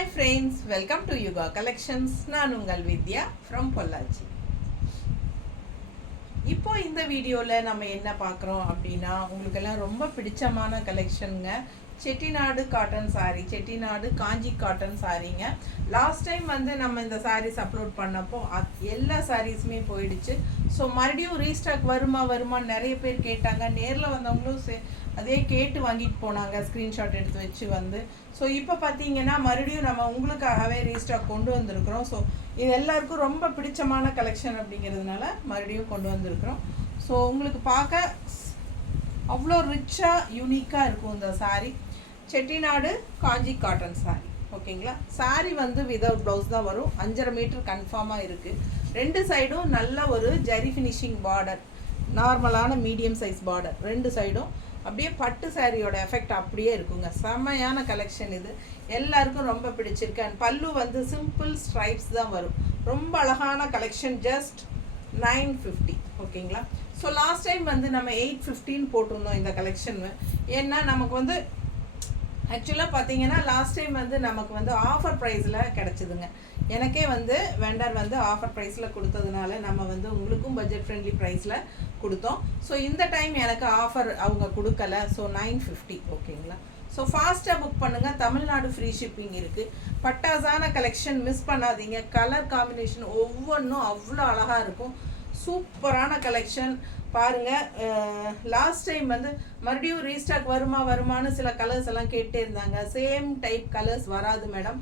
Hi friends, welcome to Yuga Collections. நான் உங்கள் வித்யா from Pollachi. இப்போ இந்த வீடியோவில் நம்ம என்ன பார்க்குறோம் அப்படின்னா உங்களுக்கெல்லாம் ரொம்ப பிடிச்சமான கலெக்ஷனுங்க. செட்டிநாடு காட்டன் சாரீ, செட்டிநாடு காஞ்சி காட்டன் சாரீங்க. லாஸ்ட் டைம் வந்து நம்ம இந்த சாரீஸ் அப்லோட் பண்ணப்போ எல்லா சாரீஸுமே போயிடுச்சு. ஸோ மறுபடியும் ரீஸ்டாக் வருமா நிறைய பேர் கேட்டாங்க. நேரில் வந்தவங்களும் அதே கேட்டு வாங்கிட்டு போனாங்க, ஸ்க்ரீன்ஷாட் எடுத்து வச்சு வந்து. ஸோ இப்போ பார்த்தீங்கன்னா மறுபடியும் நம்ம உங்களுக்காகவே ரீஸ்டாக் கொண்டு வந்திருக்கிறோம். ஸோ இது எல்லாருக்கும் ரொம்ப பிடிச்சமான கலெக்ஷன் அப்படிங்கிறதுனால மறுபடியும் கொண்டு வந்திருக்கிறோம். ஸோ உங்களுக்கு பார்க்க அவ்வளோ ரிச்சாக யூனிக்காக இருக்கும் இந்த சாரீ. செட்டிநாடு காஞ்சி காட்டன் சாரீ, ஓகேங்களா. சாரீ வந்து விதவுட் ப்ளவுஸ் தான் வரும். 5.5 மீட்டர் கன்ஃபார்மாக இருக்குது. ரெண்டு சைடும் நல்ல ஒரு ஜரி ஃபினிஷிங் பார்டர், நார்மலான மீடியம் சைஸ் பார்டர். ரெண்டு சைடும் அப்படியே பட்டு சாரியோட எஃபெக்ட் அப்படியே இருக்குங்க. செம்மையான கலெக்ஷன் இது, எல்லாருக்கும் ரொம்ப பிடிச்சிருக்கு. அண்ட் பல்லு வந்து சிம்பிள் ஸ்ட்ரைப்ஸ் தான் வரும். ரொம்ப அழகான கலெக்ஷன். ஜஸ்ட் 950, ஓகேங்களா. ஸோ லாஸ்ட் டைம் வந்து நம்ம 815 போட்டிருந்தோம் இந்த கலெக்ஷன். ஏன்னா நமக்கு வந்து ஆக்சுவலாக பார்த்தீங்கன்னா லாஸ்ட் டைம் வந்து நமக்கு வந்து ஆஃபர் ப்ரைஸில் கிடச்சிதுங்க. எனக்கே வந்து வெண்டர் வந்து ஆஃபர் ப்ரைஸில் கொடுத்ததுனால நம்ம வந்து உங்களுக்கும் பட்ஜெட் ஃப்ரெண்ட்லி ப்ரைஸில் கொடுத்தோம். ஸோ இந்த டைம் எனக்கு ஆஃபர் அவங்க கொடுக்கல. ஸோ 950, ஓகேங்களா. ஸோ ஃபாஸ்ட்டாக புக் பண்ணுங்கள். தமிழ்நாடு ஃப்ரீ ஷிப்பிங் இருக்குது. பட்டாசான கலெக்ஷன், மிஸ் பண்ணாதீங்க. கலர் காம்பினேஷன் ஒவ்வொன்றும் அவ்வளோ அழகாக இருக்கும். சூப்பரான கலெக்ஷன் பாருங்கள். லாஸ்ட் டைம் வந்து மறுபடியும் ரீஸ்டாக் வருமானு சில கலர்ஸ் எல்லாம் கேட்டே இருந்தாங்க. சேம் டைப் கலர்ஸ் வராது மேடம்,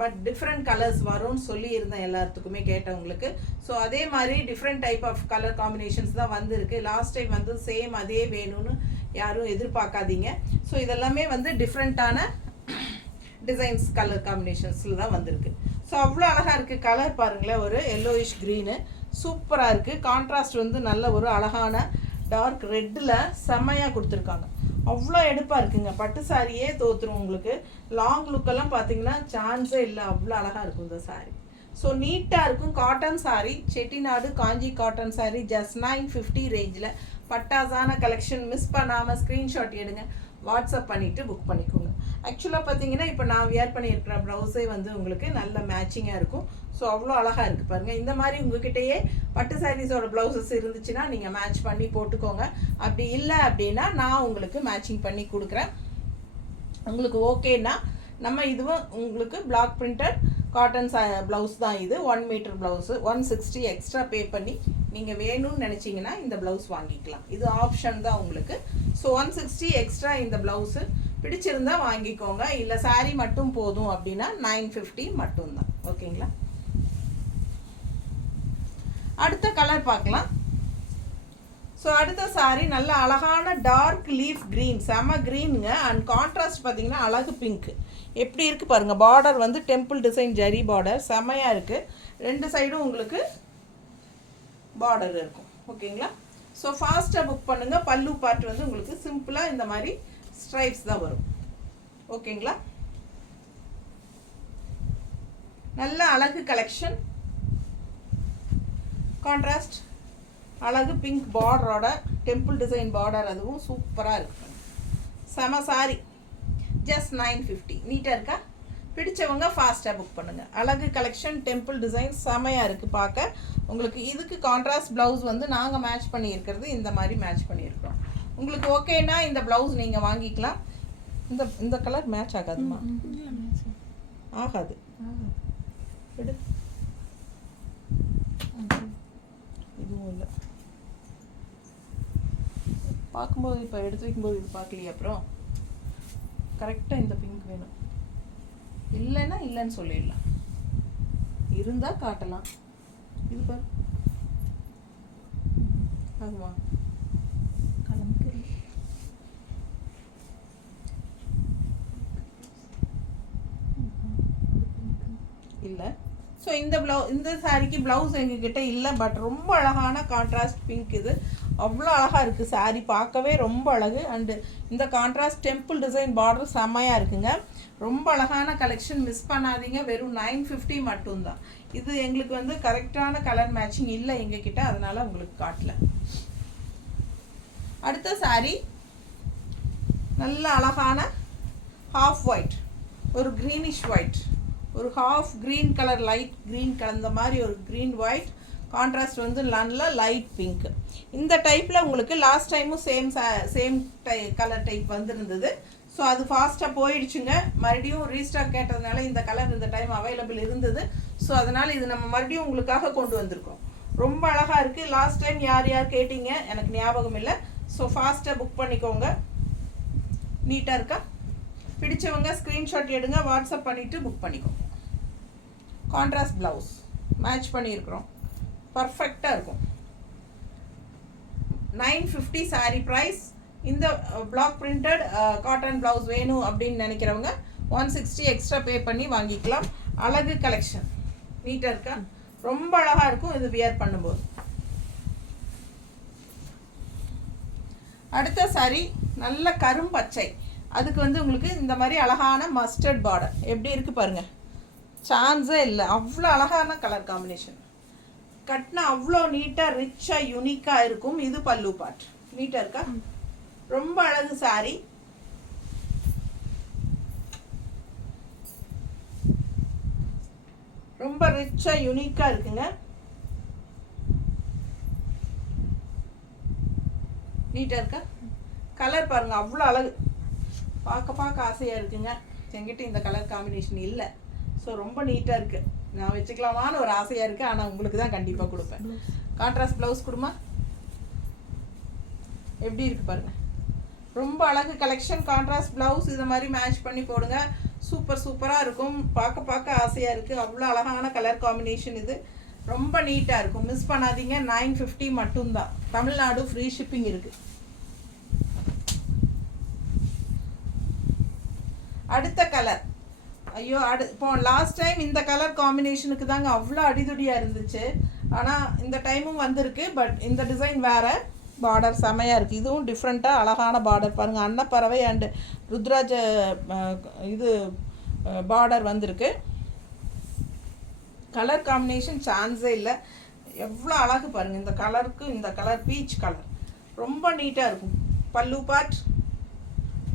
பட் டிஃப்ரெண்ட் கலர்ஸ் வரும்னு சொல்லியிருந்தேன் எல்லாத்துக்குமே கேட்டவங்களுக்கு. ஸோ அதே மாதிரி different type of colour combinations தான் வந்திருக்கு. லாஸ்ட் டைம் வந்து சேம் அதே வேணும்னு யாரும் எதிர்பார்க்காதீங்க. ஸோ இதெல்லாமே வந்து டிஃப்ரெண்ட்டான டிசைன்ஸ் கலர் காம்பினேஷன்ஸில் தான் வந்திருக்கு. ஸோ அவ்வளோ அழகாக இருக்குது. கலர் பாருங்களேன், ஒரு எல்லோயிஷ் க்ரீனு சூப்பராக இருக்குது. கான்ட்ராஸ்ட் வந்து நல்ல ஒரு அழகான டார்க் ரெட்டில் செம்மையாக கொடுத்துருக்காங்க. அவ்வளோ எடுப்பாக இருக்குங்க. பட்டு சாரியே தோற்றுரும் உங்களுக்கு. லாங் லுக்கெல்லாம் பார்த்தீங்கன்னா சான்ஸே இல்லை, அவ்வளோ அழகாக இருக்கும் இந்த சாரீ. ஸோ நீட்டாக இருக்கும். காட்டன் சாரீ, செட்டிநாடு காஞ்சி காட்டன் சாரீ, ஜஸ்ட் 950 ரேஞ்சில் பட்டாசான கலெக்ஷன். மிஸ் பண்ணாமல் ஸ்க்ரீன்ஷாட் எடுங்க, வாட்ஸ்அப் பண்ணிவிட்டு புக் பண்ணிக்கோங்க. ஆக்சுவலாக பார்த்தீங்கன்னா இப்போ நான் வியர் பண்ணியிருக்கிற ப்ளவுஸே வந்து உங்களுக்கு நல்ல மேட்சிங்காக இருக்கும். ஸோ அவ்வளோ அழகாக இருக்குது பாருங்கள். இந்த மாதிரி உங்ககிட்டயே பட்டு சாரீஸோட ப்ளவுசஸ் இருந்துச்சுன்னா நீங்கள் மேட்ச் பண்ணி போட்டுக்கோங்க. அப்படி இல்லை அப்படின்னா நான் உங்களுக்கு மேட்சிங் பண்ணி கொடுக்குறேன். உங்களுக்கு ஓகேன்னா நம்ம இதுவும் உங்களுக்கு பிளாக் பிரிண்டட் காட்டன் ப்ளவுஸ் தான் இது. 1 மீட்டர் ப்ளவுஸு 160 எக்ஸ்ட்ரா பே பண்ணி நீங்கள் வேணும்னு நினச்சிங்கன்னா இந்த ப்ளவுஸ் வாங்கிக்கலாம். இது ஆப்ஷன் தான் உங்களுக்கு. ஸோ 160 எக்ஸ்ட்ரா இந்த ப்ளவுஸு பிடிச்சிருந்தா வாங்கிக்கோங்க. இல்லை சாரீ மட்டும் போதும் அப்படின்னா 950 மட்டும்தான், ஓகேங்களா. அடுத்த கலர் பார்க்கலாம். ஸோ அடுத்த சாரீ நல்ல அழகான டார்க் லீஃப் க்ரீன், செம க்ரீனுங்க. அண்ட் கான்ட்ராஸ்ட் பார்த்தீங்கன்னா அழகு பிங்க். எப்படி இருக்குது பாருங்கள். பார்டர் வந்து டெம்பிள் டிசைன் ஜரி பார்டர், செமையாக இருக்குது. ரெண்டு சைடும் உங்களுக்கு பார்டர் இருக்கும், ஓகேங்களா. ஸோ ஃபாஸ்ட்டாக புக் பண்ணுங்கள். பல்லு பார்ட் வந்து உங்களுக்கு சிம்பிளாக இந்த மாதிரி ஸ்ட்ரைப்ஸ் தான் வரும், ஓகேங்களா. நல்ல அழகு கலெக்ஷன். கான்ட்ராஸ்ட் அழகு பிங்க் பார்டரோட டெம்பிள் டிசைன் பார்டர், அதுவும் சூப்பராக இருக்கு. செம சாரி, ஜஸ்ட் 950. நீட்டாக இருக்கா? பிடிச்சவங்க ஃபாஸ்ட்டாக புக் பண்ணுங்கள். அழகு கலெக்ஷன், டெம்பிள் டிசைன் செமையாக இருக்குது பார்க்க. உங்களுக்கு இதுக்கு கான்ட்ராஸ்ட் ப்ளவுஸ் வந்து நாங்கள் மேட்ச் பண்ணியிருக்கிறது இந்த மாதிரி மேட்ச் பண்ணியிருக்கிறோம். உங்களுக்கு ஓகேன்னா இந்த ப்ளவுஸ் நீங்கள் வாங்கிக்கலாம். இந்த கலர் மேட்ச் ஆகாதுமா? ஆகாது. விடு, இதுவும் இல்லை. பார்க்கும்போது இப்போ எடுத்து வைக்கும்போது இது பார்க்கலையே. அப்புறம் கரெக்டாக இந்த பிங்க் வேணும். இல்லைன்னா இல்லைன்னு சொல்லிடலாம், இருந்தால் காட்டலாம். இது பாரு, ஆகுமா? இல்லை. ஸோ இந்த சாரிக்கு ப்ளவுஸ் எங்ககிட்ட இல்லை, பட் ரொம்ப அழகான கான்ட்ராஸ்ட் பிங்க். இது அவ்வளோ அழகாக இருக்குது. சாரீ பார்க்கவே ரொம்ப அழகு. அண்டு இந்த கான்ட்ராஸ்ட் டெம்பிள் டிசைன் பார்டர் செம்மையாக இருக்குங்க. ரொம்ப அழகான கலெக்ஷன், மிஸ் பண்ணாதீங்க. வெறும் 950 மட்டும்தான். இது எங்களுக்கு வந்து கரெக்டான கலர் மேட்சிங் இல்லை எங்ககிட்ட, அதனால் உங்களுக்கு காட்டல. அடுத்த சாரீ நல்ல அழகான ஹாஃப் ஒயிட், ஒரு க்ரீனிஷ் ஒயிட், ஒரு half green colour, light green கலந்த மாதிரி ஒரு க்ரீன் ஒயிட், கான்ட்ராஸ்ட் வந்து நல்லா லைட் பிங்க். இந்த டைப்பில் உங்களுக்கு லாஸ்ட் டைமும் சேம் கலர் டைப் வந்துருந்தது. ஸோ அது ஃபாஸ்ட்டாக போயிடுச்சுங்க. மறுபடியும் ரீஸ்டாக் கேட்டதுனால இந்த கலர் இந்த டைம் அவைலபிள் இருந்தது. ஸோ அதனால் இது நம்ம மறுபடியும் உங்களுக்காக கொண்டு வந்திருக்கோம். ரொம்ப அழகாக இருக்குது. லாஸ்ட் டைம் யார் யார் கேட்டீங்க எனக்கு ஞாபகம் இல்லை. ஸோ ஃபாஸ்ட்டாக புக் பண்ணிக்கோங்க. நீட்டாக இருக்கா? பிடிச்சவங்க ஸ்க்ரீன்ஷாட் எடுங்க, வாட்ஸ்அப் பண்ணிவிட்டு புக் பண்ணிக்கோங்க. கான்ட்ராஸ்ட் ப்ளவுஸ் மேட்ச் பண்ணியிருக்கிறோம். பர்ஃபெக்டாக இருக்கும். 950 சாரீ ப்ரைஸ். இந்த பிளாக் பிரிண்டட் காட்டன் ப்ளவுஸ் வேணும் அப்படின்னு நினைக்கிறவங்க 160 எக்ஸ்ட்ரா பே பண்ணி வாங்கிக்கலாம். அழகு கலெக்ஷன். நீட்டாக இருக்கா? ரொம்ப அழகாக இருக்கும் இது வியர் பண்ணும்போது. அடுத்த சாரி நல்ல கரும்பச்சை. அதுக்கு வந்து உங்களுக்கு இந்த மாதிரி அழகான மஸ்டர்ட் பார்டர் எப்படி இருக்குது பாருங்கள். சான்ஸே இல்லை, அவ்வளோ அழகான கலர் காம்பினேஷன். கட்டினா அவ்வளோ நீட்டாக ரிச்சாக யூனிக்காக இருக்கும். இது பல்லு பார்ட். நீட்டாக இருக்கா? ரொம்ப அழகு சாரி. ரொம்ப ரிச்சாக யூனிக்காக இருக்குங்க. நீட்டாக இருக்கா? கலர் பாருங்கள், அவ்வளோ அழகு. பார்க்க ஆசையாக இருக்குங்க. என்கிட்ட இந்த கலர் காம்பினேஷன் இல்லை. ஸோ ரொம்ப நீட்டாக இருக்குது. நான் வச்சுக்கலாமான்னு ஒரு ஆசையாக இருக்குது. ஆனால் உங்களுக்கு தான் கண்டிப்பாக கொடுப்பேன். கான்ட்ராஸ்ட் ப்ளவுஸ் கொடுமா. எப்படி இருக்குது பாருங்கள். ரொம்ப அழகு கலெக்ஷன். கான்ட்ராஸ்ட் ப்ளவுஸ் இதை மாதிரி மேட்ச் பண்ணி போடுங்க. சூப்பராக இருக்கும். பார்க்க ஆசையாக இருக்குது. அவ்வளோ அழகான கலர் காம்பினேஷன். இது ரொம்ப நீட்டாக இருக்கும். மிஸ் பண்ணாதீங்க. 950 மட்டும்தான். தமிழ்நாடு ஃப்ரீ ஷிப்பிங் இருக்குது. அடுத்த கலர். ஐயோ, இப்போ லாஸ்ட் டைம் இந்த கலர் காம்பினேஷனுக்கு தாங்க அவ்வளோ அடிதுடியாக இருந்துச்சு. ஆனால் இந்த டைமும் வந்திருக்கு. பட் இந்த டிசைன் வேறு. பார்டர் செமையாக இருக்குது. இதுவும் டிஃப்ரெண்ட்டாக அழகான பார்டர் பாருங்கள். அன்னப்பறவை அண்டு ருத்ராஜ இது பார்டர் வந்திருக்கு. கலர் காம்பினேஷன் சான்ஸே இல்லை. எவ்வளோ அழகு பாருங்கள். இந்த கலருக்கு இந்த கலர் பீச் கலர் ரொம்ப நீட்டாக இருக்கும். பல்லு பார்ட்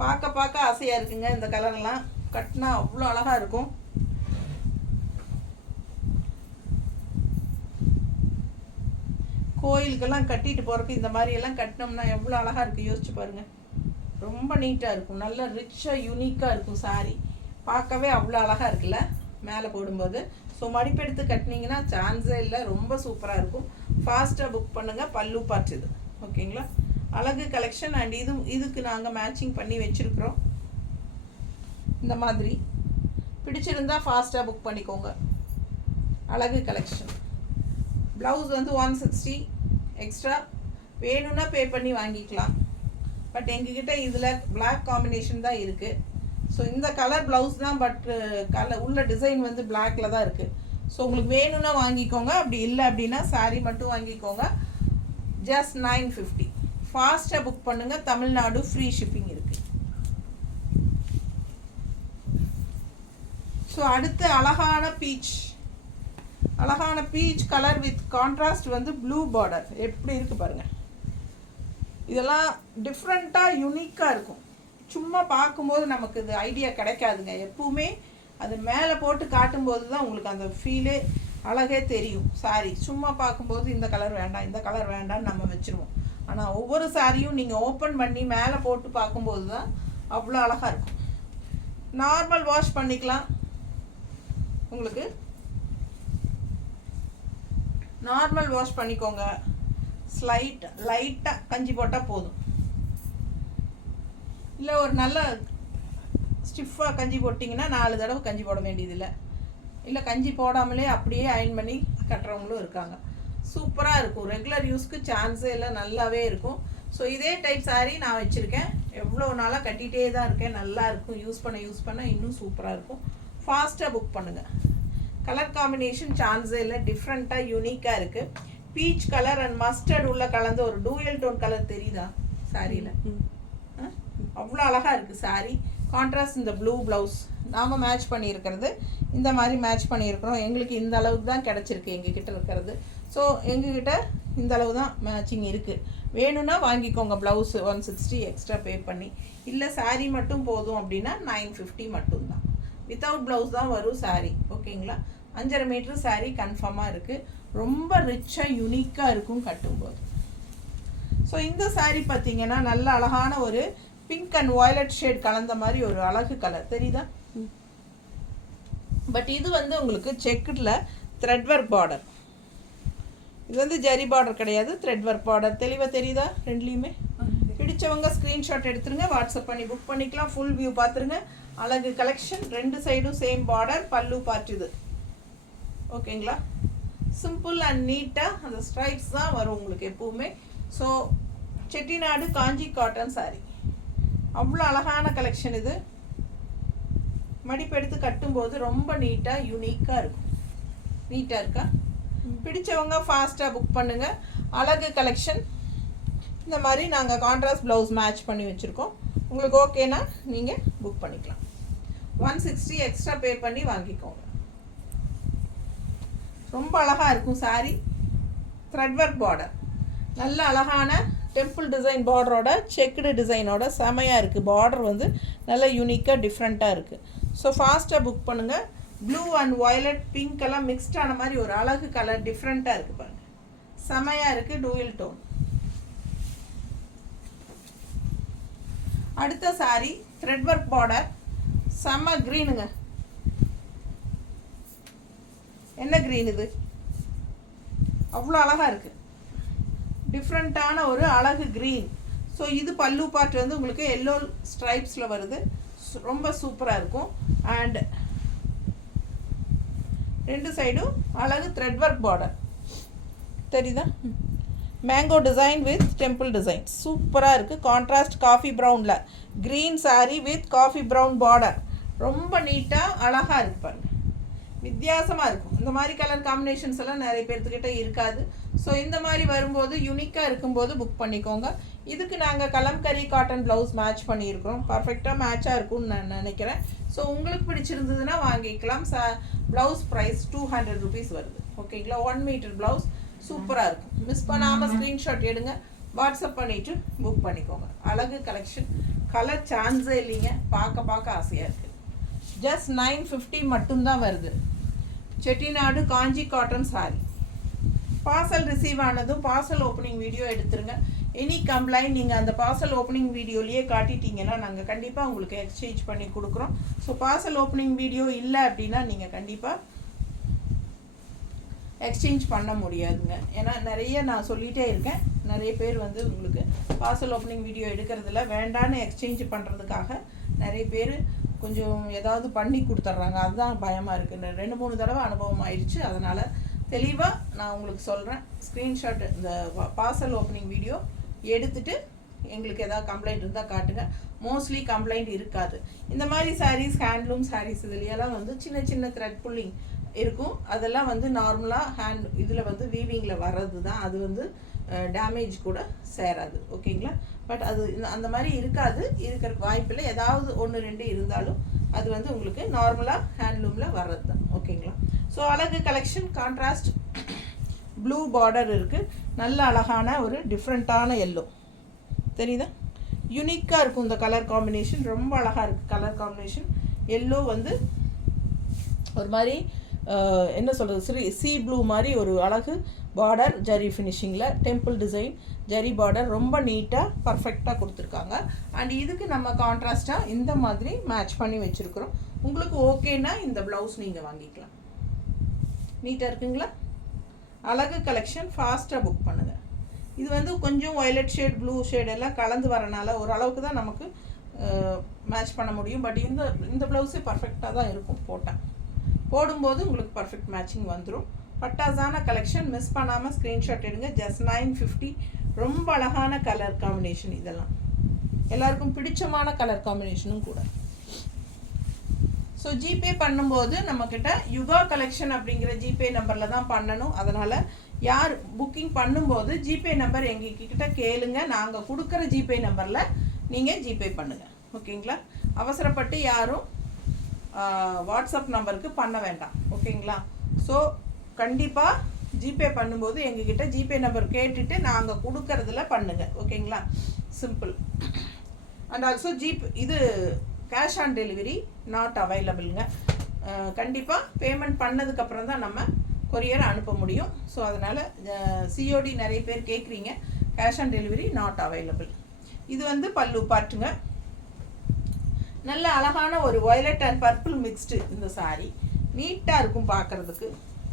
பார்க்க ஆசையாக இருக்குங்க. இந்த கலர்லாம் கட்டினா அவ்வளோ அழகாக இருக்கும். கோயிலுக்கெல்லாம் கட்டிட்டு போகிறதுக்கு இந்த மாதிரியெல்லாம் கட்டினோம்னா எவ்வளோ அழகாக இருக்குது. யோசிச்சு பாருங்கள். ரொம்ப நீட்டாக இருக்கும். நல்ல ரிச்சாக யூனிக்காக இருக்கும் சாரீ. பார்க்கவே அவ்வளோ அழகாக இருக்குல்ல மேலே போடும்போது. ஸோ மடிப்பெடுத்து கட்டினீங்கன்னா சான்ஸே இல்லை. ரொம்ப சூப்பராக இருக்கும். ஃபாஸ்ட்டாக புக் பண்ணுங்கள். பல்லு பார்ட் இது. ஓகேங்களா? அழகு கலெக்ஷன். அண்ட் இதுக்கு நாங்கள் மேட்சிங் பண்ணி வச்சுருக்குறோம். இந்த மாதிரி பிடிச்சிருந்தா ஃபாஸ்ட்டாக புக் பண்ணிக்கோங்க. அழகு கலெக்ஷன். ப்ளவுஸ் வந்து 160 எக்ஸ்ட்ரா வேணும்னா பே பண்ணி வாங்கிக்கலாம். பட் எங்ககிட்ட இதில் பிளாக் காம்பினேஷன் தான் இருக்குது. ஸோ இந்த கலர் ப்ளவுஸ் தான். பட் உள்ள டிசைன் வந்து பிளாக்கில் தான் இருக்குது. ஸோ உங்களுக்கு வேணும்னா வாங்கிக்கோங்க. அப்படி இல்லை அப்படின்னா சாரீ மட்டும் வாங்கிக்கோங்க. ஜஸ்ட் 950. ஃபாஸ்ட்டாக புக் பண்ணுங்கள். தமிழ்நாடு ஃப்ரீ ஷிப்பிங் இருக்குது. ஸோ அடுத்து அழகான பீச் கலர் வித் கான்ட்ராஸ்ட் வந்து ப்ளூ பார்டர். எப்படி இருக்குது பாருங்கள். இதெல்லாம் டிஃப்ரெண்ட்டாக யூனிக்காக இருக்கும். சும்மா பார்க்கும்போது நமக்கு இது ஐடியா கிடைக்காதுங்க. எப்பவுமே அது மேலே போட்டு காட்டும்போது தான் உங்களுக்கு அந்த ஃபீலே அழகே தெரியும். சாரி சும்மா பார்க்கும்போது இந்த கலர் வேண்டாம் இந்த கலர் வேண்டாம்னு நம்ம வச்சுருவோம். ஆனால் ஒவ்வொரு சாரியும் நீங்கள் ஓப்பன் பண்ணி மேலே போட்டு பார்க்கும்போது தான் அவ்வளோ அழகாக இருக்கும். நார்மல் வாஷ் பண்ணிக்கலாம். உங்களுக்கு நார்மல் வாஷ் பண்ணிக்கோங்க. லைட்டாக கஞ்சி போட்டால் போதும். இல்லை ஒரு நல்ல ஸ்டிஃபாக கஞ்சி போட்டிங்கன்னா 4 தடவை கஞ்சி போட வேண்டியதில்லை. இல்லை கஞ்சி போடாமலே அப்படியே அயன் பண்ணி கட்டுறவங்களும் இருக்காங்க. சூப்பராக இருக்கும். ரெகுலர் யூஸ்க்கு சான்ஸே இல்லை. நல்லாவே இருக்கும். ஸோ இதே டைப் சாரீ நான் வச்சுருக்கேன். எவ்வளோ நாளாக கட்டிகிட்டே தான் இருக்கேன். நல்லா இருக்கும். யூஸ் பண்ண இன்னும் சூப்பராக இருக்கும். ஃபாஸ்ட்டாக புக் பண்ணுங்கள். கலர் காம்பினேஷன் சான்ஸே இல்லை. டிஃப்ரெண்ட்டாக யூனிக்காக இருக்குது. பீச் கலர் அண்ட் மஸ்டர்ட் உள்ள கலந்து ஒரு டூயல் டோன் கலர் தெரியுதா சாரியில்? அவ்வளோ அழகாக இருக்குது சாரீ. கான்ட்ராஸ்ட் இந்த ப்ளூ ப்ளவுஸ் நாம் மேட்ச் பண்ணியிருக்கிறது. இந்த மாதிரி மேட்ச் பண்ணியிருக்கிறோம். எங்களுக்கு இந்த அளவுக்கு தான் கிடச்சிருக்கு எங்ககிட்ட இருக்கிறது. ஸோ எங்ககிட்ட இந்த அளவு தான் மேட்சிங் இருக்குது. வேணும்னா வாங்கிக்கோங்க. ப்ளவுஸு 160 எக்ஸ்ட்ரா பே பண்ணி. இல்லை சாரீ மட்டும் போதும் அப்படின்னா 950 மட்டும்தான். வித்தவுட் ப்ளவுஸ் தான் வரும் saree. ஓகேங்களா? 5.5 மீட்டர் saree கன்ஃபார்மாக இருக்குது. ரொம்ப ரிச்சாக யூனிக்காக இருக்கும் கட்டும்போது. ஸோ இந்த saree பார்த்தீங்கன்னா நல்ல அழகான ஒரு பிங்க் அண்ட் வயலட் ஷேட் கலந்த மாதிரி ஒரு அழகு கலர் தெரியுதா? பட் இது வந்து உங்களுக்கு செக்குடில் த்ரெட் ஒர்க் பார்டர். இது வந்து ஜரி பார்டர் கிடையாது, த்ரெட் ஒர்க் பார்டர். தெளிவாக தெரியுதா? ரெண்டுலேயுமே பிடிச்சவங்க ஸ்க்ரீன்ஷாட் எடுத்துருங்க, வாட்ஸ்அப் பண்ணி புக் பண்ணிக்கலாம். ஃபுல் வியூ பார்த்துருங்க. அழகு கலெக்ஷன், 2 சைடும் சேம் பார்டர், பல்லு பார்ட் இது. ஓகேங்களா? சிம்பிள் அண்ட் நீட்டாக அந்த ஸ்ட்ரைப்ஸ் தான் வரும் உங்களுக்கு எப்பவுமே. ஸோ செட்டிநாடு காஞ்சி காட்டன் saree அவ்வளோ அழகான கலெக்ஷன் இது. மடிப்பு எடுத்து கட்டும்போது ரொம்ப நீட்டாக யூனிக்காக இருக்கும். நீட்டாக இருக்கா? பிடிச்சவங்க ஃபாஸ்ட்டாக புக் பண்ணுங்கள். அழகு கலெக்ஷன் இந்த மாதிரி நாங்கள் கான்ட்ராஸ்ட் ப்ளவுஸ் மேட்ச் பண்ணி வச்சுருக்கோம். உங்களுக்கு ஓகேனா நீங்கள் புக் பண்ணிக்கலாம். 160 எக்ஸ்ட்ரா பே பண்ணி வாங்கிக்கோங்க. ரொம்ப அழகாக இருக்கும் saree. த்ரெட் ஒர்க் பார்டர், நல்ல அழகான டெம்பிள் டிசைன் பார்டரோட செக்குடு டிசைனோட செமையாக இருக்குது. பார்டர் வந்து நல்ல யூனிக்காக டிஃப்ரெண்ட்டாக இருக்குது. ஸோ ஃபாஸ்ட்டாக புக் பண்ணுங்கள். ப்ளூ அண்ட் வயலட் பிங்க் எல்லாம் மிக்ஸ்டான மாதிரி ஒரு அழகு கலர் டிஃப்ரெண்ட்டாக இருக்குது பாருங்கள். செமையாக இருக்குது, டூயல் டோன். அடுத்த saree த்ரெட் ஒர்க் பார்டர், செம்ம க்ரீனுங்க. என்ன க்ரீன் இது? அவ்வளோ அழகாக இருக்குது. டிஃப்ரெண்ட்டான ஒரு அழகு க்ரீன். ஸோ இது பல்லு பார்ட் வந்து உங்களுக்கு எல்லோ ஸ்ட்ரைப்ஸில் வருது. ரொம்ப சூப்பராக இருக்கும். அண்ட் 2 சைடும் அழகு த்ரெட் ஒர்க் பார்டர் தெரியுதா? Mango design with temple design சூப்பராக இருக்குது. கான்ட்ராஸ்ட் காஃபி ப்ரௌனில் green saree with coffee brown border. ரொம்ப நீட்டாக அழகாக இருக்குது பாருங்கள். வித்தியாசமாக இருக்கும். இந்த மாதிரி கலர் காம்பினேஷன்ஸ் எல்லாம் நிறைய பேர்த்துக்கிட்ட இருக்காது. ஸோ இந்த மாதிரி வரும்போது யூனிக்காக இருக்கும்போது புக் பண்ணிக்கோங்க. இதுக்கு நாங்கள் கலம்கரி காட்டன் ப்ளவுஸ் மேட்ச் பண்ணியிருக்கிறோம். பர்ஃபெக்டாக மேட்சாக இருக்கும்னு நான் நினைக்கிறேன். ஸோ உங்களுக்கு பிடிச்சிருந்ததுன்னா வாங்கிக்கலாம். ப்ளவுஸ் ப்ரைஸ் 200 rupees வருது. ஓகேங்களா? 1 மீட்டர் ப்ளவுஸ் சூப்பராக இருக்கும். மிஸ் பண்ணாமல் ஸ்க்ரீன்ஷாட் எடுங்க, வாட்ஸ்அப் பண்ணிவிட்டு புக் பண்ணிக்கோங்க. அழகு கலெக்ஷன், கலர் சான்ஸே இல்லைங்க. பார்க்க ஆசையாக இருக்குது. ஜஸ்ட் 950 மட்டும்தான் வருது. செட்டிநாடு காஞ்சி காட்டன் saree. பார்சல் ரிசீவ் ஆனதும் பார்சல் ஓப்பனிங் வீடியோ எடுத்துருங்க. எனி கம்ப்ளைண்ட் நீங்கள் அந்த பார்சல் ஓப்பனிங் வீடியோலேயே காட்டிட்டீங்கன்னா நாங்கள் கண்டிப்பாக உங்களுக்கு எக்ஸ்சேஞ்ச் பண்ணி கொடுக்குறோம். ஸோ பார்சல் ஓப்பனிங் வீடியோ இல்லை அப்படின்னா நீங்கள் கண்டிப்பாக எக்ஸ்சேஞ்ச் பண்ண முடியாதுங்க. ஏன்னா நிறைய நான் சொல்லிகிட்டே இருக்கேன், நிறைய பேர் வந்து உங்களுக்கு பார்சல் ஓப்பனிங் வீடியோ எடுக்கிறதுல வேண்டான்னு எக்ஸ்சேஞ்ச் பண்ணுறதுக்காக நிறைய பேர் கொஞ்சம் ஏதாவது பண்ணி கொடுத்துட்றாங்க. அதுதான் பயமாக இருக்குது. 2-3 தடவை அனுபவம் ஆயிடுச்சு. அதனால் தெளிவாக நான் உங்களுக்கு சொல்கிறேன். ஸ்க்ரீன்ஷாட் இந்த பார்சல் ஓப்பனிங் வீடியோ எடுத்துகிட்டு எங்களுக்கு ஏதாவது கம்ப்ளைண்ட் இருந்தால் காட்டுங்க. மோஸ்ட்லி கம்ப்ளைண்ட் இருக்காது. இந்த மாதிரி சாரீஸ், ஹேண்ட்லூம் சாரீஸ் இதுலையெல்லாம் வந்து சின்ன த்ரெட் புல்லிங் இருக்கும். அதெல்லாம் வந்து நார்மலாக இதில் வந்து வீவிங்கில் வர்றது தான். அது வந்து டேமேஜ் கூட சேராது. ஓகேங்களா? பட் அது அந்த மாதிரி இருக்காது, இருக்கிறதுக்கு வாய்ப்பில்லை. ஏதாவது 1-2 இருந்தாலும் அது வந்து உங்களுக்கு நார்மலாக ஹேண்ட்லூமில் வர்றது தான். ஓகேங்களா? ஸோ அழகு கலெக்ஷன், கான்ட்ராஸ்ட் ப்ளூ பார்டர் இருக்குது. நல்ல அழகான ஒரு டிஃப்ரெண்ட்டான எல்லோ தெரியுதா? யூனிக்காக இருக்கும் இந்த கலர் காம்பினேஷன். ரொம்ப அழகாக இருக்குது கலர் காம்பினேஷன். எல்லோ வந்து ஒரு மாதிரி என்ன சொல்கிறது, சீ ப்ளூ மாதிரி ஒரு அழகு பார்டர், ஜரி ஃபினிஷிங்கில் டெம்பிள் டிசைன் ஜரி பார்டர். ரொம்ப நீட்டாக பர்ஃபெக்டாக கொடுத்துருக்காங்க. அண்ட் இதுக்கு நம்ம கான்ட்ராஸ்ட்டாக இந்த மாதிரி மேட்ச் பண்ணி வச்சுருக்குறோம். உங்களுக்கு ஓகேன்னா இந்த ப்ளவுஸ் நீங்கள் வாங்கிக்கலாம். நீட்டாக இருக்குங்களா? அழகு கலெக்ஷன், ஃபாஸ்ட்டாக புக் பண்ணுங்கள். இது வந்து கொஞ்சம் வயலட் ஷேட், ப்ளூ ஷேட் எல்லாம் கலந்து வரனால ஓரளவுக்கு தான் நமக்கு மேட்ச் பண்ண முடியும். பட் இந்த ப்ளவுஸே பர்ஃபெக்டாக தான் இருக்கும். போடும்போது உங்களுக்கு பர்ஃபெக்ட் மேட்சிங் வந்துடும். பட்டாசான கலெக்ஷன், மிஸ் பண்ணாமல் ஸ்க்ரீன்ஷாட் எடுங்க. ஜஸ்ட் 950. ரொம்ப அழகான கலர் காம்பினேஷன். இதெல்லாம் எல்லாருக்கும் பிடிச்சமான கலர் காம்பினேஷனும் கூட. ஸோ ஜிபே பண்ணும்போது நம்மக்கிட்ட யுகா கலெக்ஷன் அப்படிங்கிற ஜிபே நம்பரில் தான் பண்ணணும். அதனால் யார் புக்கிங் பண்ணும்போது ஜிபே நம்பர் எங்ககிட்ட கேளுங்க. நாங்கள் கொடுக்குற ஜிபே நம்பரில் நீங்கள் ஜிபே பண்ணுங்கள். ஓகேங்களா? அவசரப்பட்டு யாரும் வாட்ஸ்அப் நம்பருக்கு பண்ண வேண்டாம். ஓகேங்களா? ஸோ கண்டிப்பாக ஜிபே பண்ணும்போது எங்ககிட்ட ஜிபே நம்பர் கேட்டுட்டு நாங்கள் கொடுக்கறதுல பண்ணுங்கள். ஓகேங்களா? சிம்பிள். அண்ட் ஆல்சோ இது கேஷ் ஆன் டெலிவரி நாட் அவைலபிளுங்க. கண்டிப்பாக பேமெண்ட் பண்ணதுக்கப்புறம் தான் நம்ம கொரியர் அனுப்ப முடியும். ஸோ அதனால் சிஓடி நிறைய பேர் கேட்குறீங்க, cash on delivery not available. இது வந்து பல்லு பாட்டுங்க. நல்ல அழகான ஒரு வயலட் அண்ட் பர்பிள் மிக்ஸ்டு இந்த சாரீ. நீட்டாக இருக்கும் பார்க்குறதுக்கு.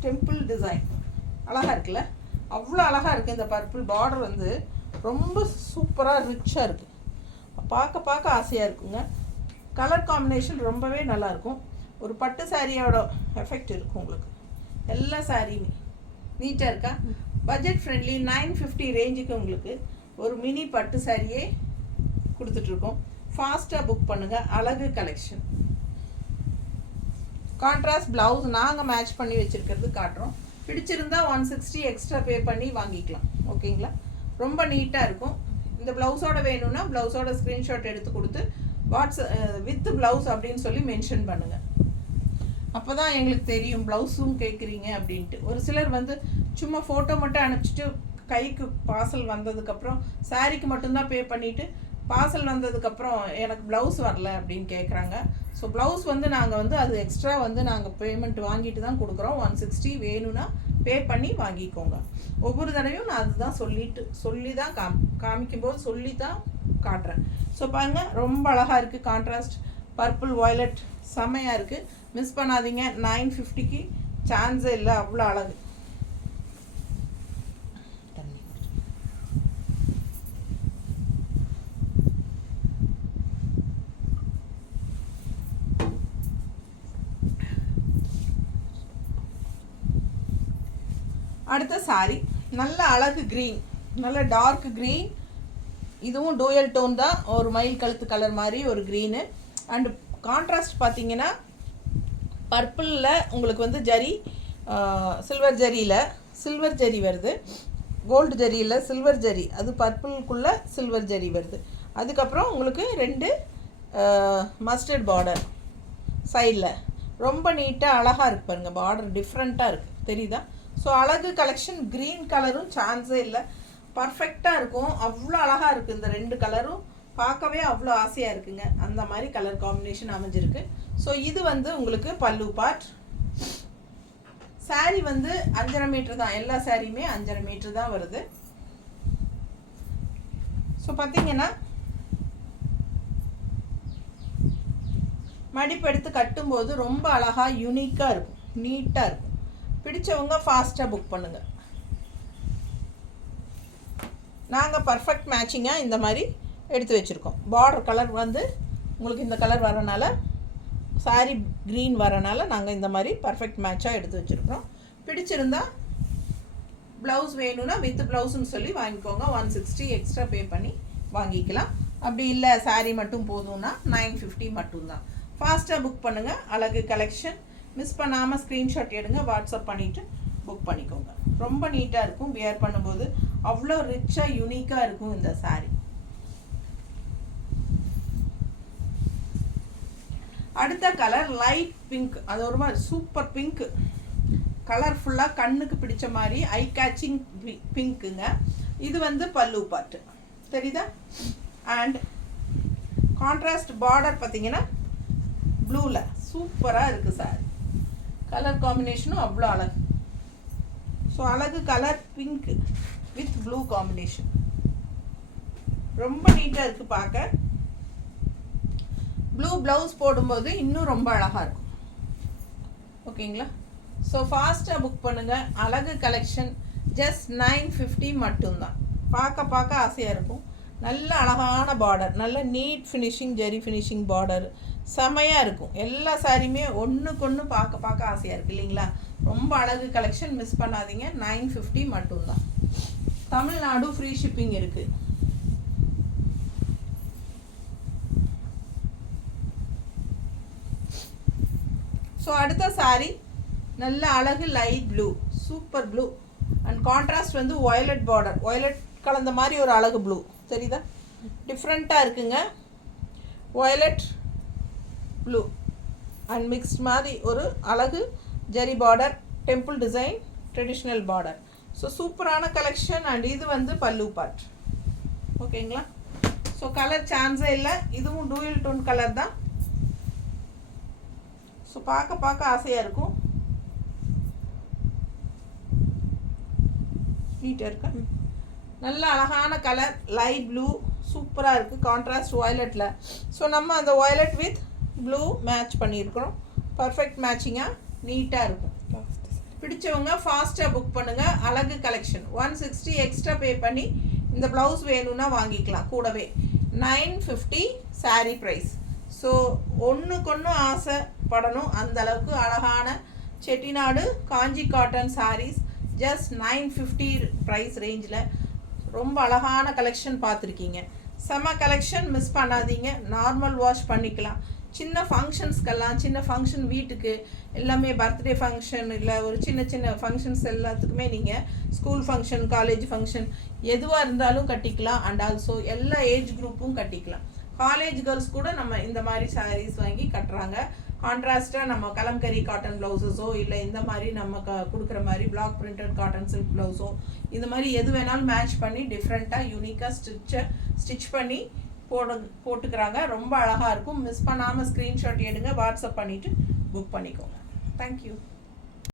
டெம்பிள் டிசைன் அழகாக இருக்குல்ல, அவ்வளோ அழகாக இருக்குது. இந்த பர்பிள் பார்டர் வந்து ரொம்ப சூப்பராக ரிச்சாக இருக்குது, பார்க்க பார்க்க ஆசையாக இருக்குங்க. கலர் காம்பினேஷன் ரொம்பவே நல்லாயிருக்கும். ஒரு பட்டு சாரியோட எஃபெக்ட் இருக்கும் உங்களுக்கு. எல்லா சாரியுமே நீட்டாக இருக்கா. பட்ஜெட் ஃப்ரெண்ட்லி 950 ரேஞ்சுக்கு உங்களுக்கு ஒரு மினி பட்டு சாரியே கொடுத்துட்ருக்கோம். ஃபாஸ்ட்டாக புக் பண்ணுங்கள். அழகு கலெக்ஷன். கான்ட்ராஸ்ட் ப்ளவுஸ் நாங்கள் மேட்ச் பண்ணி வச்சுருக்கிறது காட்டுறோம். பிடிச்சிருந்தா 160 எக்ஸ்ட்ரா பே பண்ணி வாங்கிக்கலாம். ஓகேங்களா, ரொம்ப நீட்டாக இருக்கும். இந்த ப்ளவுஸோட வேணும்னா ப்ளவுஸோட ஸ்க்ரீன்ஷாட் எடுத்து கொடுத்து வித் ப்ளவுஸ் அப்படின்னு சொல்லி மென்ஷன் பண்ணுங்கள். அப்போ தான் எங்களுக்கு தெரியும் ப்ளவுஸும் கேட்குறீங்க அப்படின்ட்டு. ஒரு சிலர் வந்து சும்மா ஃபோட்டோ மட்டும் அனுப்பிச்சிட்டு கைக்கு பார்சல் வந்ததுக்கப்புறம் சாரீக்கு மட்டும்தான் பே பண்ணிவிட்டு பார்சல் வந்ததுக்கப்புறம் எனக்கு ப்ளவுஸ் வரல அப்படின்னு கேட்குறாங்க. ஸோ ப்ளவுஸ் வந்து நாங்கள் வந்து அது எக்ஸ்ட்ரா வந்து நாங்கள் பேமெண்ட் வாங்கிட்டு தான் கொடுக்குறோம். 160 வேணும்னா பே பண்ணி வாங்கிக்கோங்க. ஒவ்வொரு தடவையும் நான் அதுதான் சொல்லி தான் காமிக்கும்போது சொல்லி தான் காட்டுறேன். ஸோ பாருங்கள், ரொம்ப அழகாக இருக்குது. கான்ட்ராஸ்ட் பர்பிள் வயலட் செம்மையாக இருக்குது. மிஸ் பண்ணாதீங்க. 950க்கு சான்ஸே இல்லை, அவ்வளோ அழகு. அடுத்த சாரி நல்ல அழகு க்ரீன், நல்ல டார்க் க்ரீன். இதுவும் டூயல் டோன் தான், ஒரு மயில் கழுத்து கலர் மாதிரி ஒரு க்ரீனு. அண்டு கான்ட்ராஸ்ட் பார்த்தீங்கன்னா பர்பிளில் உங்களுக்கு வந்து ஜரி, சில்வர் ஜரி வருது. கோல்டு ஜரி இல்லை, சில்வர் ஜரி. அது பர்பிளுக்குள்ளே சில்வர் ஜரி வருது. அதுக்கப்புறம் உங்களுக்கு 2 மஸ்டர்ட் பார்டர் சைடில். ரொம்ப நீட்டாக அழகாக இருக்குது பாருங்கள். பார்டர் டிஃப்ரெண்ட்டாக இருக்குது, தெரியுதா? ஸோ அழகு கலெக்ஷன். க்ரீன் கலரும் சான்ஸே இல்லை, பர்ஃபெக்டாக இருக்கும். அவ்வளோ அழகாக இருக்குது. இந்த 2 கலரும் பார்க்கவே அவ்வளோ ஆசையாக இருக்குங்க. அந்த மாதிரி கலர் காம்பினேஷன் அமைஞ்சிருக்கு. ஸோ இது வந்து உங்களுக்கு பல்லு பார்ட். சாரீ வந்து 5.5 மீட்டர் தான். எல்லா சாரியுமே 5.5 மீட்டர் தான் வருது. ஸோ பார்த்தீங்கன்னா மடிப்பு எடுத்து கட்டும்போது ரொம்ப அழகாக யூனிக்காக இருக்கும், நீட்டாக இருக்கும். பிடிச்சவங்க ஃபாஸ்ட்டாக புக் பண்ணுங்கள். நாங்கள் பர்ஃபெக்ட் மேட்சிங்காக இந்த மாதிரி எடுத்து வச்சுருக்கோம். பார்டர் கலர் வந்து உங்களுக்கு இந்த கலர் வரனால, சாரி க்ரீன் வரனால நாங்கள் இந்த மாதிரி பர்ஃபெக்ட் மேட்சாக எடுத்து வச்சுருக்கோம். பிடிச்சிருந்தா ப்ளவுஸ் வேணும்னா வித் ப்ளவுஸ்ன்னு சொல்லி வாங்கிக்கோங்க. 160 எக்ஸ்ட்ரா பே பண்ணி வாங்கிக்கலாம். அப்படி இல்லை சாரீ மட்டும் போதும்னா 950 மட்டும்தான். ஃபாஸ்ட்டாக புக் பண்ணுங்கள். அழகு கலெக்ஷன். மிஸ் பண்ணாமல் ஸ்க்ரீன்ஷாட் எடுங்க, வாட்ஸ்அப் பண்ணிவிட்டு புக் பண்ணிக்கோங்க. ரொம்ப நீட்டாக இருக்கும். வியர் பண்ணும்போது அவ்வளோ ரிச்சாக யூனிக்காக இருக்கும் இந்த சாரீ. அடுத்த கலர் லைட் பிங்க். அது ஒரு மாதிரி சூப்பர் பிங்க். கலர்ஃபுல்லாக கண்ணுக்கு பிடிச்ச மாதிரி ஐ கேச்சிங் பிங்க்குங்க. இது வந்து பல்லு பாட்டு, தெரியுதா? அண்ட் கான்ட்ராஸ்ட் பார்டர் பார்த்தீங்கன்னா ப்ளூவில் சூப்பராக இருக்குது சார். கலர் காம்பினேஷனும் அவ்வளோ அழகு. ஸோ அழகு colour pink with blue combination. ரொம்ப நீட்டாக இருக்குது பார்க்க. ப்ளூ ப்ளவுஸ் போடும்போது இன்னும் ரொம்ப அழகாக இருக்கும். ஓகேங்களா? ஸோ ஃபாஸ்ட்டாக புக் பண்ணுங்கள். அழகு கலெக்ஷன் ஜஸ்ட் 950 மட்டும்தான். பார்க்க ஆசையாக இருக்கும். நல்ல அழகான பார்டர், நல்ல நீட் ஃபினிஷிங், ஜெரி ஃபினிஷிங் பார்டர் செமையாக இருக்கும். எல்லா சாரியுமே ஒன்றுக்கு ஒன்று பார்க்க ஆசையாக இருக்குது இல்லைங்களா? ரொம்ப அழகு கலெக்ஷன். மிஸ் பண்ணாதீங்க. 950 மட்டும்தான். தமிழ்நாடு ஃப்ரீ ஷிப்பிங் இருக்குது. ஸோ அடுத்த சாரி நல்ல அழகு light blue, super blue. And contrast வந்து வயலட் பார்டர், வயலட் கலந்த மாதிரி ஒரு அழகு ப்ளூ, தெரியுதா? டிஃப்ரெண்ட்டாக இருக்குங்க. வயலட் ப்ளூ அண்ட் மிக்ஸ்ட் மாதிரி ஒரு அழகு zari border, temple design, traditional border. So சூப்பரான கலெக்ஷன். அண்ட் இது வந்து பல்லு பார்ட். ஓகேங்களா? ஸோ கலர் சான்ஸே இல்லை. இதுவும் டூயல் டோன் கலர் தான். ஸோ பார்க்க ஆசையாக இருக்கும். நீட்டாக இருக்கா, நல்ல அழகான கலர், லைட் ப்ளூ, சூப்பராக இருக்குது. கான்ட்ராஸ்ட் வயலட்டில். ஸோ நம்ம அந்த வயலட் வித் ப்ளூ மேட்ச் பண்ணியிருக்கிறோம். பர்ஃபெக்ட் மேட்சிங்காக நீட்டாக இருக்கும். பிடிச்சவங்க ஃபாஸ்ட்டாக புக் பண்ணுங்கள். அழகு கலெக்ஷன் 160 எக்ஸ்ட்ரா பே பண்ணி இந்த ப்ளவுஸ் வேணும்னா வாங்கிக்கலாம். கூடவே 950 சாரீ ப்ரைஸ். ஸோ ஒன்றுக்கொன்று ஆசைப்படணும் அந்த அளவுக்கு அழகான செட்டிநாடு காஞ்சி காட்டன் சாரீஸ் ஜஸ்ட் 950 ப்ரைஸ் ரேஞ்சில் ரொம்ப அழகான கலெக்ஷன் பார்த்துருக்கீங்க. செம கலெக்ஷன், மிஸ் பண்ணாதீங்க. நார்மல் வாஷ் பண்ணிக்கலாம். சின்ன ஃபங்க்ஷன்ஸ்க்கெல்லாம், சின்ன ஃபங்க்ஷன் வீட்டுக்கு எல்லாமே, பர்த்டே ஃபங்க்ஷன் இல்லை ஒரு சின்ன ஃபங்க்ஷன்ஸ் எல்லாத்துக்குமே நீங்கள் ஸ்கூல் ஃபங்க்ஷன், காலேஜ் ஃபங்க்ஷன் எதுவாக இருந்தாலும் கட்டிக்கலாம். அண்ட் ஆல்சோ எல்லா ஏஜ் குரூப்பும் கட்டிக்கலாம். காலேஜ் கேர்ள்ஸ் கூட நம்ம இந்த மாதிரி சாரீஸ் வாங்கி கட்டுறாங்க. கான்ட்ராஸ்ட்டாக நம்ம கலம்கரி காட்டன் ப்ளவுஸஸோ இல்லை இந்த மாதிரி நம்ம கொடுக்குற மாதிரி பிளாக் பிரிண்டட் காட்டன் சில்க் ப்ளவுஸோ இந்த மாதிரி எது வேணாலும் மேட்ச் பண்ணி டிஃப்ரெண்ட்டாக யூனிக்காக ஸ்டிச் பண்ணி போட்டுக்கிறாங்க. ரொம்ப அழகாக இருக்கும். மிஸ் பண்ணாமல் ஸ்க்ரீன்ஷாட் எடுங்க, வாட்ஸ்அப் பண்ணிவிட்டு புக் பண்ணிக்கோங்க. தேங்க்யூ.